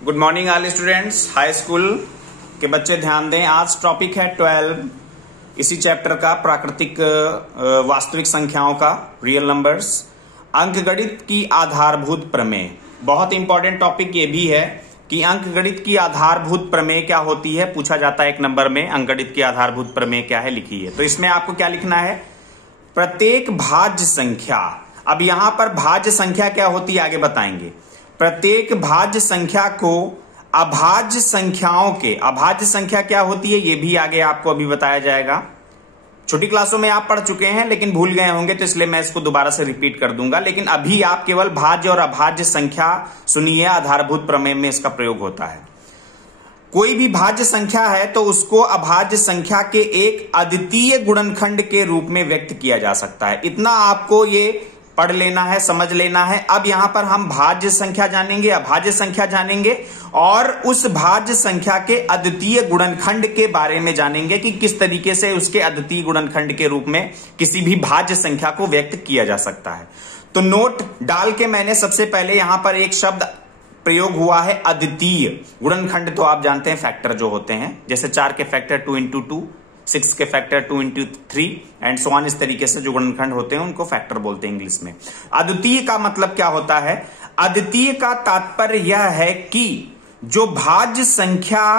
Good morning all students. High school के बच्चे ध्यान दें, आज टॉपिक है 12 इसी चैप्टर का, प्राकृतिक वास्तविक संख्याओं का, रियल नंबर्स, अंकगणित की आधारभूत प्रमेय। बहुत इंपॉर्टेंट टॉपिक ये भी है कि अंकगणित की आधारभूत प्रमेय क्या होती है, पूछा जाता है एक नंबर में। अंकगणित की आधारभूत प्रमेय क्या है, लिखिए। तो इसमें आपको क्या लिखना है, प्रत्येक भाज्य संख्या। अब यहां पर भाज्य संख्या क्या होती है आगे बताएंगे। प्रत्येक भाज्य संख्या को अभाज्य संख्याओं के, अभाज्य संख्या क्या होती है ये भी आगे आपको अभी बताया जाएगा। छोटी क्लासों में आप पढ़ चुके हैं लेकिन भूल गए होंगे, तो इसलिए मैं इसको दोबारा से रिपीट कर दूंगा। लेकिन अभी आप केवल भाज्य और अभाज्य संख्या सुनिए, आधारभूत प्रमेय में इसका प्रयोग होता है। कोई भी भाज्य संख्या है तो उसको अभाज्य संख्या के एक अद्वितीय गुणनखंड के रूप में व्यक्त किया जा सकता है। इतना आपको ये पढ़ लेना है, समझ लेना है। अब यहां पर हम भाज्य संख्या जानेंगे, अभाज्य संख्या जानेंगे और उस भाज्य संख्या के अद्वितीय गुणनखंड के बारे में जानेंगे कि किस तरीके से उसके अद्वितीय गुणनखंड के रूप में किसी भी भाज्य संख्या को व्यक्त किया जा सकता है। तो नोट डाल के मैंने सबसे पहले यहां पर एक शब्द प्रयोग हुआ है, अद्वितीय गुणनखंड। तो आप जानते हैं फैक्टर जो होते हैं, जैसे 4 के फैक्टर 2 इंटू 2, 6 के factor 2 into 3 and so on. इस तरीके से जो गुणनखंड होते हैं उनको फैक्टर बोलते हैं इंग्लिश में। अद्वितीय का मतलब क्या होता है, अद्वितीय का तात्पर्य यह है कि जो भाज्य संख्या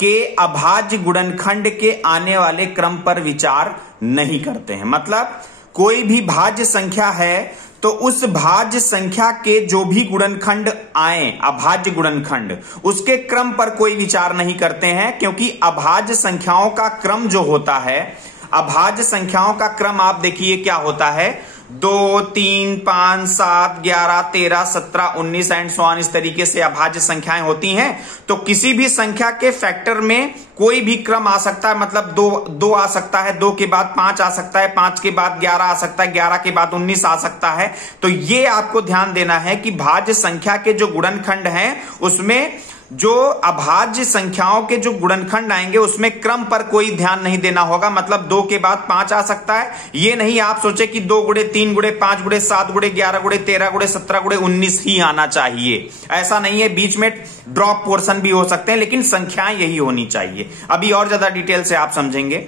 के अभाज्य गुणनखंड के आने वाले क्रम पर विचार नहीं करते हैं। मतलब कोई भी भाज्य संख्या है तो उस भाज्य संख्या के जो भी गुणनखंड आए, अभाज्य गुणनखंड, उसके क्रम पर कोई विचार नहीं करते हैं, क्योंकि अभाज्य संख्याओं का क्रम जो होता है, अभाज्य संख्याओं का क्रम आप देखिए क्या होता है, 2, 3, 5, 7, 11, 13, 17, 19 एंड सो ऑन। इस तरीके से अभाज्य संख्याएं होती हैं। तो किसी भी संख्या के फैक्टर में कोई भी क्रम आ सकता है। मतलब 2 आ सकता है, 2 के बाद 5 आ सकता है, 5 के बाद 11 आ सकता है, 11 के बाद 19 आ सकता है। तो ये आपको ध्यान देना है कि भाज्य संख्या के जो गुणनखंड हैं उसमें जो अभाज्य संख्याओं के जो गुणनखंड आएंगे उसमें क्रम पर कोई ध्यान नहीं देना होगा। मतलब 2 के बाद 5 आ सकता है, ये नहीं आप सोचे कि 2 गुणे 3 गुणे 5 गुणे 7 गुणे 11 गुणे 13 गुणे 17 गुणे 19 ही आना चाहिए। ऐसा नहीं है, बीच में ड्रॉप पोर्शन भी हो सकते हैं, लेकिन संख्याएं यही होनी चाहिए। अभी और ज्यादा डिटेल से आप समझेंगे।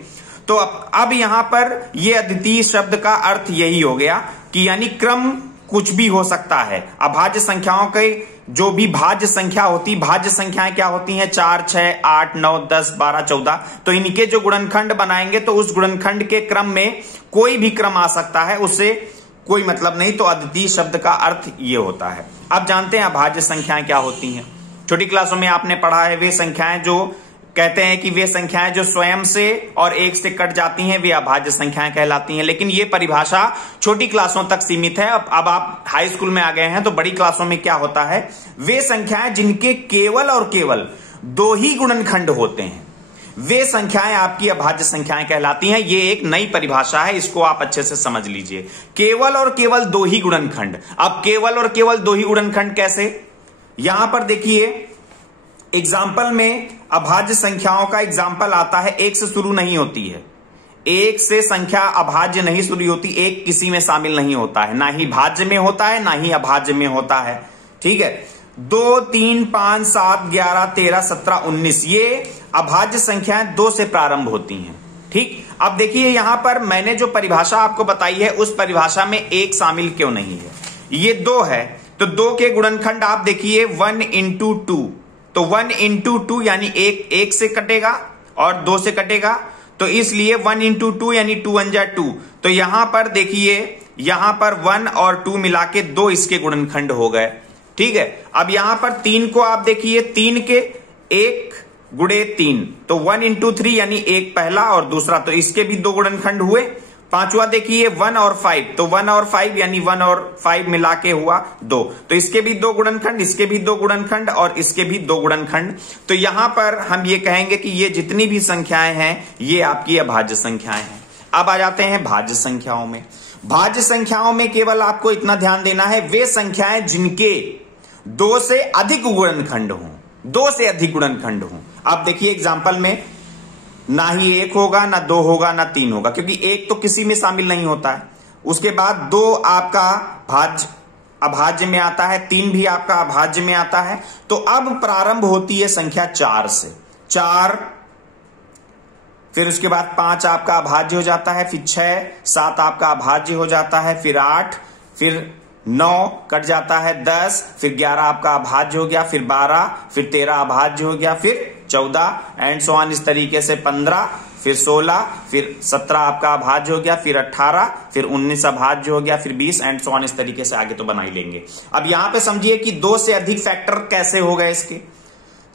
तो अब यहां पर यह अद्वितीय शब्द का अर्थ यही हो गया कि यानी क्रम कुछ भी हो सकता है। अभाज्य संख्याओं के जो भी भाज्य संख्या होती, भाज्य संख्याएं क्या होती हैं, 4, 6, 8, 9, 10, 12, 14। तो इनके जो गुणनखंड बनाएंगे तो उस गुणनखंड के क्रम में कोई भी क्रम आ सकता है, उससे कोई मतलब नहीं। तो अद्वितीय शब्द का अर्थ ये होता है। अब जानते हैं अभाज्य संख्याएं क्या होती हैं। छोटी क्लासों में आपने पढ़ा है, वे संख्याएं जो कहते हैं कि वे संख्याएं जो स्वयं से और 1 से कट जाती हैं वे अभाज्य संख्याएं कहलाती हैं। लेकिन ये परिभाषा छोटी क्लासों तक सीमित है। अब आप हाई स्कूल में आ गए हैं तो बड़ी क्लासों में क्या होता है, वे संख्याएं जिनके केवल और केवल 2 ही गुणनखंड होते हैं, वे संख्याएं आपकी अभाज्य संख्याएं कहलाती हैं। ये एक नई परिभाषा है, इसको आप अच्छे से समझ लीजिए। केवल और केवल 2 ही गुणनखंड। अब केवल और केवल 2 ही गुणनखंड कैसे, यहां पर देखिए एग्जाम्पल में अभाज्य संख्याओं का एग्जाम्पल आता है, 1 से शुरू नहीं होती है। 1 से संख्या अभाज्य नहीं शुरू होती, 1 किसी में शामिल नहीं होता है, ना ही भाज्य में होता है ना ही अभाज्य में होता है। ठीक है, 2, 3, 5, 7, 11, 13, 17, 19 ये अभाज्य संख्याएं 2 से प्रारंभ होती हैं। ठीक, अब देखिए यहां पर मैंने जो परिभाषा आपको बताई है उस परिभाषा में 1 शामिल क्यों नहीं है, ये 2 है। तो 2 के गुणनखंड आप देखिए 1 इंटू 2, तो 1 इंटू 2 यानी 1 से कटेगा और 2 से कटेगा, तो इसलिए 1 इंटू 2 यानी 2 1 जा 2। तो यहां पर देखिए, यहां पर 1 और 2 मिला के 2 इसके गुणनखंड हो गए। ठीक है, अब यहां पर 3 को आप देखिए, 3 के 1 गुणे 3, तो 1 इंटू 3 यानी 1 पहला और दूसरा, तो इसके भी 2 गुणनखंड हुए। 5वां देखिए 1 और 5, तो 1 और 5 यानी 1 और 5 मिला के हुआ 2, तो इसके भी 2 गुणनखंड, इसके भी 2 गुणनखंड और इसके भी 2 गुणनखंड। तो यहां पर हम ये कहेंगे कि ये जितनी भी संख्याएं हैं ये आपकी अभाज्य संख्याएं हैं। अब आ जाते हैं भाज्य संख्याओं में। भाज्य संख्याओं में केवल आपको इतना ध्यान देना है, वे संख्याएं जिनके 2 से अधिक गुणनखंड हों, 2 से अधिक गुणनखंड हों। अब देखिए एग्जाम्पल में ना ही 1 होगा, ना 2 होगा, ना 3 होगा, क्योंकि 1 तो किसी में शामिल नहीं होता है। उसके बाद 2 आपका भाज्य अभाज्य में आता है, 3 भी आपका अभाज्य में आता है। तो अब प्रारंभ होती है संख्या 4 से, 4, फिर उसके बाद 5 आपका अभाज्य हो जाता है, फिर 6, 7 आपका अभाज्य हो जाता है, फिर 8, फिर 9 कट जाता है, 10, फिर 11 आपका अभाज्य हो गया, फिर 12, फिर 13 अभाज्य हो गया, फिर 14 एंड सो ऑन इस तरीके से 15, फिर 16, फिर 17 आपका अभाज्य हो गया, फिर 18, फिर 19 अभाज्य हो गया, फिर 20 एंड सो ऑन इस तरीके से आगे तो बना ही लेंगे। अब यहां पे समझिए कि 2 से अधिक फैक्टर कैसे हो गए इसके।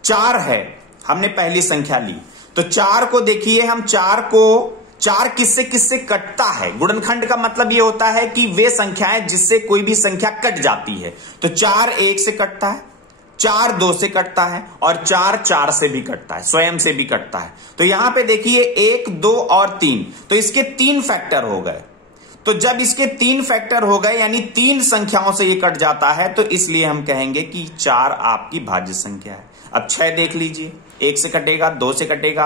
4 है, हमने पहली संख्या ली, तो 4 को देखिए हम 4 किससे किससे कटता है। गुणनखंड का मतलब यह होता है कि वे संख्याएं जिससे कोई भी संख्या कट जाती है। तो 4 1 से कटता है, 4 2 से कटता है, और 4 4 से भी कटता है, स्वयं से भी कटता है। तो यहां पे देखिए 1 2 और 3, तो इसके 3 फैक्टर हो गए। तो जब इसके 3 फैक्टर हो गए यानी 3 संख्याओं से ये कट जाता है, तो इसलिए हम कहेंगे कि 4 आपकी भाज्य संख्या है। अब 6 देख लीजिए, 1 से कटेगा, 2 से कटेगा,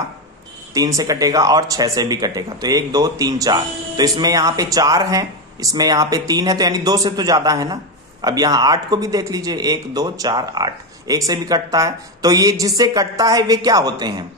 3 से कटेगा और 6 से भी कटेगा। तो 1 2 3 4, तो इसमें यहां पे 4 है, इसमें यहां पे 3 है, तो यानी 2 से तो ज्यादा है ना। अब यहां 8 को भी देख लीजिए, 1 2 4 8, 1 से भी कटता है। तो ये जिससे कटता है वे क्या होते हैं?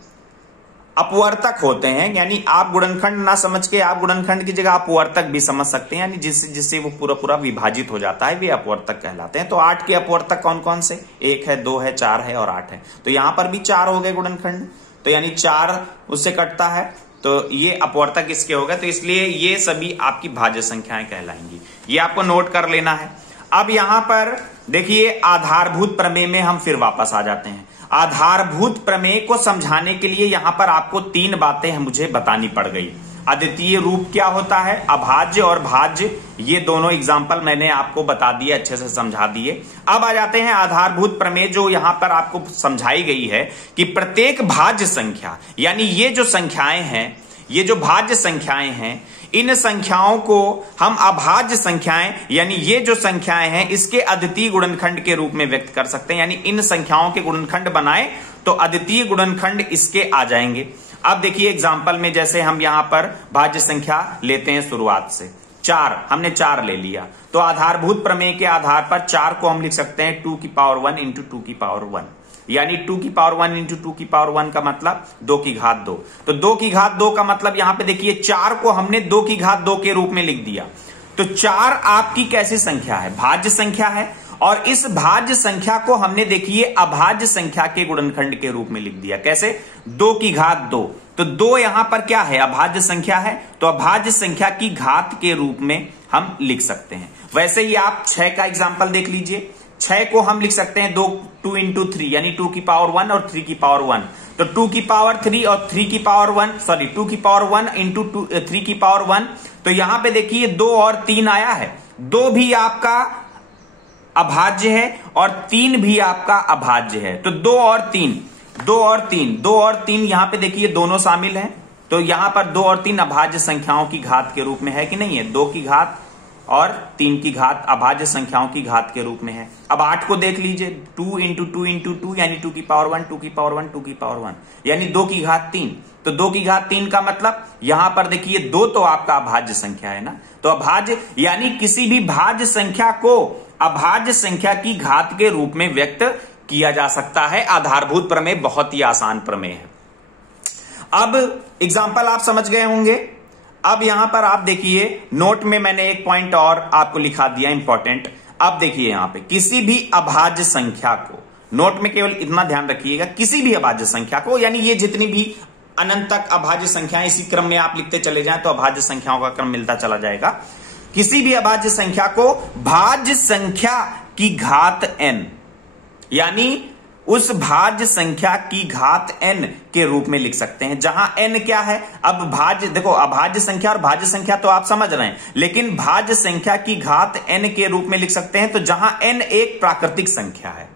अपवर्तक होते हैं। यानी आप गुणनखंड ना समझ के आप गुणनखंड की जगह अपवर्तक भी समझ सकते हैं, यानी जिससे वो पूरा पूरा विभाजित हो जाता है, वे अपवर्तक कहलाते हैं। तो 8 के अपवर्तक कौन कौन से? 1 है, 2 है, 4 है और 8 है। तो यहां पर भी 4 हो गए गुणनखंड, तो यानी 4 उससे कटता है, तो ये अपवर्तक इसके हो गए। तो इसलिए ये सभी आपकी भाज्य संख्याएं कहलाएंगी। ये आपको नोट कर लेना है। अब यहां पर देखिए आधारभूत प्रमेय में हम फिर वापस आ जाते हैं। आधारभूत प्रमेय को समझाने के लिए यहां पर आपको 3 बातें मुझे बतानी पड़ गई। अद्वितीय रूप क्या होता है, अभाज्य और भाज्य, ये दोनों एग्जाम्पल मैंने आपको बता दिए, अच्छे से समझा दिए। अब आ जाते हैं आधारभूत प्रमेय, जो यहां पर आपको समझाई गई है कि प्रत्येक भाज्य संख्या, यानी ये जो संख्याएं हैं, ये जो भाज्य संख्याएं हैं, इन संख्याओं को हम अभाज्य संख्याएं, यानी ये जो संख्याएं हैं, इसके अद्वितीय गुणनखंड के रूप में व्यक्त कर सकते हैं। यानी इन संख्याओं के गुणनखंड बनाए तो अद्वितीय गुणनखंड इसके आ जाएंगे। अब देखिए एग्जाम्पल में, जैसे हम यहां पर भाज्य संख्या लेते हैं शुरुआत से, 4, हमने 4 ले लिया, तो आधारभूत प्रमेय के आधार पर 4 को हम लिख सकते हैं 2 की पावर 1 इंटू 2 की पावर 1, यानी 2 की पावर 1 इंटू 2 की पावर 1 का मतलब 2 की घात 2। तो 2 की घात 2 का मतलब यहां पे देखिए 4 को हमने 2 की घात 2 के रूप में लिख दिया। तो 4 आपकी कैसी संख्या है? भाज्य संख्या है। और इस भाज्य संख्या को हमने देखिए अभाज्य संख्या के गुणनखंड के रूप में लिख दिया। कैसे? 2 की घात 2। तो 2 यहां पर क्या है? अभाज्य संख्या है, तो अभाज्य संख्या की घात के रूप में हम लिख सकते हैं। वैसे ही आप 6 का एग्जाम्पल देख लीजिए। 6 को हम लिख सकते हैं 2 इंटू 3, यानी 2 की पावर 1 और 3 की पावर 1। तो 2 की पावर 3 और 3 की पावर 1, सॉरी 2 की पावर 1 इंटू 3 की पावर 1। तो यहां पे देखिए 2 और 3 आया है, 2 भी आपका अभाज्य है और 3 भी आपका अभाज्य है। तो 2 और 3 यहां पे देखिए दोनों शामिल हैं। तो यहां पर 2 और 3 अभाज्य संख्याओं की घात के रूप में है कि नहीं है? 2 की घात और 3 की घात अभाज्य संख्याओं की घात के रूप में है। अब 8 को देख लीजिए, 2 इंटू 2 इंटू 2, यानी 2 की पावर 1, 2 की पावर 1, 2 की पावर 1, यानी 2 की घात 3। तो 2 की घात 3 का मतलब यहां पर देखिए 2 तो आपका अभाज्य संख्या है ना। तो अभाज्य यानी किसी भी भाज्य संख्या को अभाज्य संख्या की घात के रूप में व्यक्त किया जा सकता है। आधारभूत प्रमेय बहुत ही आसान प्रमेय है। अब एग्जाम्पल आप समझ गए होंगे। अब यहां पर आप देखिए, नोट में मैंने एक पॉइंट और आपको लिखा दिया इंपॉर्टेंट। अब देखिए यहां पे किसी भी अभाज्य संख्या को, नोट में केवल इतना ध्यान रखिएगा, किसी भी अभाज्य संख्या को, यानी ये जितनी भी अनंत तक अभाज्य संख्याएं, इसी क्रम में आप लिखते चले जाएं तो अभाज्य संख्याओं का क्रम मिलता चला जाएगा। किसी भी अभाज्य संख्या को भाज्य संख्या की घात n, यानी उस भाज्य संख्या की घात n के रूप में लिख सकते हैं, जहां n क्या है? अब भाज्य, देखो अभाज्य संख्या और भाज्य संख्या तो आप समझ रहे हैं, लेकिन भाज्य संख्या की घात n के रूप में लिख सकते हैं। तो जहां n एक प्राकृतिक संख्या है,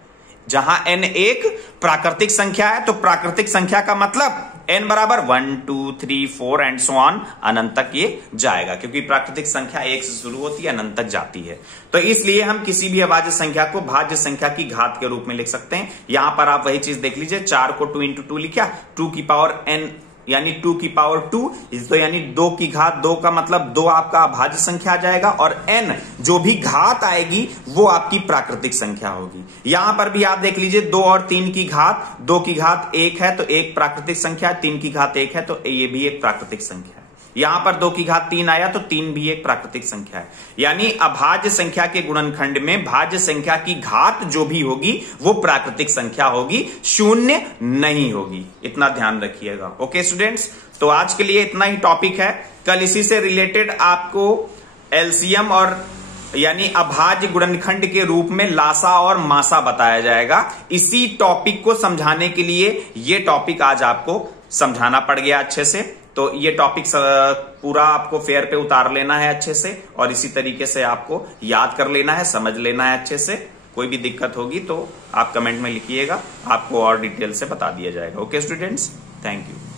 जहां n एक प्राकृतिक संख्या है, तो प्राकृतिक संख्या का मतलब n बराबर 1 2 3 4 एंड सो ऑन, अनंत तक ये जाएगा, क्योंकि प्राकृतिक संख्या 1 से शुरू होती है, अनंत तक जाती है। तो इसलिए हम किसी भी अभाज्य संख्या को भाज्य संख्या की घात के रूप में लिख सकते हैं। यहां पर आप वही चीज देख लीजिए, 4 को 2 इंटू 2 लिखा, 2 की पावर n यानी 2 की पावर 2, तो यानी 2 की घात 2 का मतलब 2 आपका अभाज्य संख्या आ जाएगा, और n जो भी घात आएगी वो आपकी प्राकृतिक संख्या होगी। यहां पर भी आप देख लीजिए 2 और 3 की घात, 2 की घात 1 है तो 1 प्राकृतिक संख्या, 3 की घात 1 है तो ये भी एक प्राकृतिक संख्या है। यहां पर 2 की घात 3 आया तो 3 भी एक प्राकृतिक संख्या है। यानी अभाज्य संख्या के गुणनखंड में भाज्य संख्या की घात जो भी होगी वो प्राकृतिक संख्या होगी, शून्य नहीं होगी। इतना ध्यान रखिएगा। ओके स्टूडेंट्स, तो आज के लिए इतना ही टॉपिक है। कल इसी से रिलेटेड आपको एलसीएम और यानी अभाज्य गुणनखंड के रूप में लासा और मासा बताया जाएगा। इसी टॉपिक को समझाने के लिए ये टॉपिक आज आपको समझाना पड़ गया अच्छे से। तो ये टॉपिक पूरा आपको फेयर पे उतार लेना है अच्छे से, और इसी तरीके से आपको याद कर लेना है, समझ लेना है अच्छे से। कोई भी दिक्कत होगी तो आप कमेंट में लिखिएगा, आपको और डिटेल से बता दिया जाएगा। Okay students, thank you.